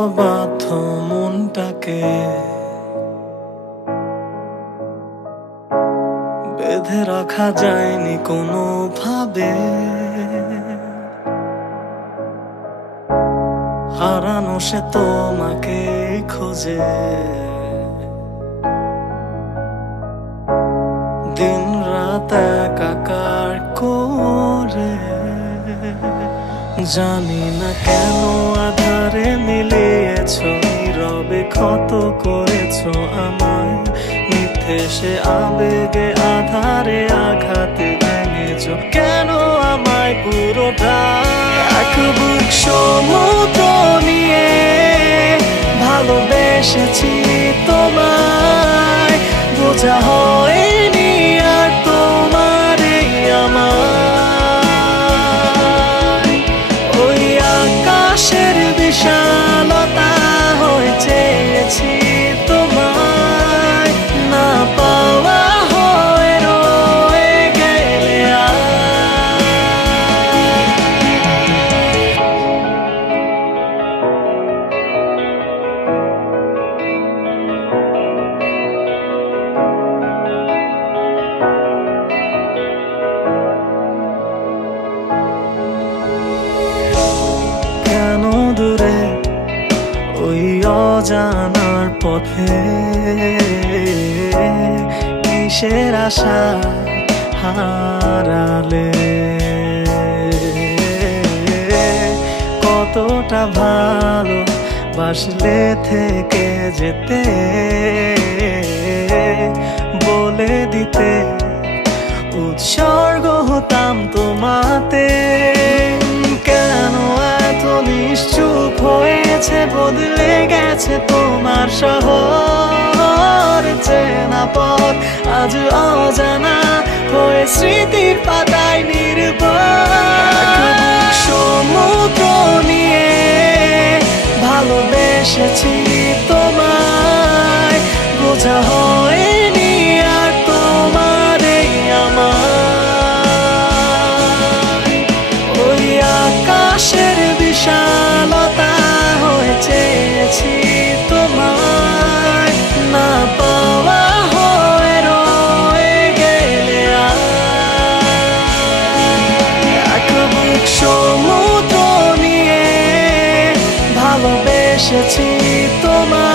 অবাধ্য মনটাকে বেঁধে রাখা যায়নি কোনোভাবে। হারানো সে তোমাকে খোঁজে, দিন রাত একাকার করে। জানি না কেন আধারে মিলিয়েছ, নীরবে ক্ষত করেছ আমায়। মিথ্যে সে আবেগে আধারে আঘাতে ভেঙেছ কেন আমায় পুরোটা। এক বুক সমুদ্র নিয়ে ভালোবেসেছি তোমায়, বোঝা হয়নি আর তোমার এই আমায়। ওই আকাশের বিশালতা হয়ে চেয়েছি তোমায়, না পাওয়া হয়ে রয়ে গেলে কেন দূরে ওই অজানার পথে, কিসের আশা হারালে। কতটা ভালো বাসলে থেকে যেতে, বলে দিতে উৎসর্গ হতাম তোমাতে। কেন এত নিশ্চুপ হয়েছে, বদলে গেছে তোমার শহর। চেনা পথ আজ অজানা হয়ে স্মৃতির পাতায় নির্ভর। সমুদ্র নিয়ে ভালোবেসেছি তোমায়, বোঝা হয়নি আর তোমার এই আমায়। ওই আকাশের বিশালতা হয়ে চেয়েছি তোমায়, না পাওয়া হয়ে রয়ে গেলে এক বুক সমুদ্র নিয়ে ভালোবেসেছি তোমায়।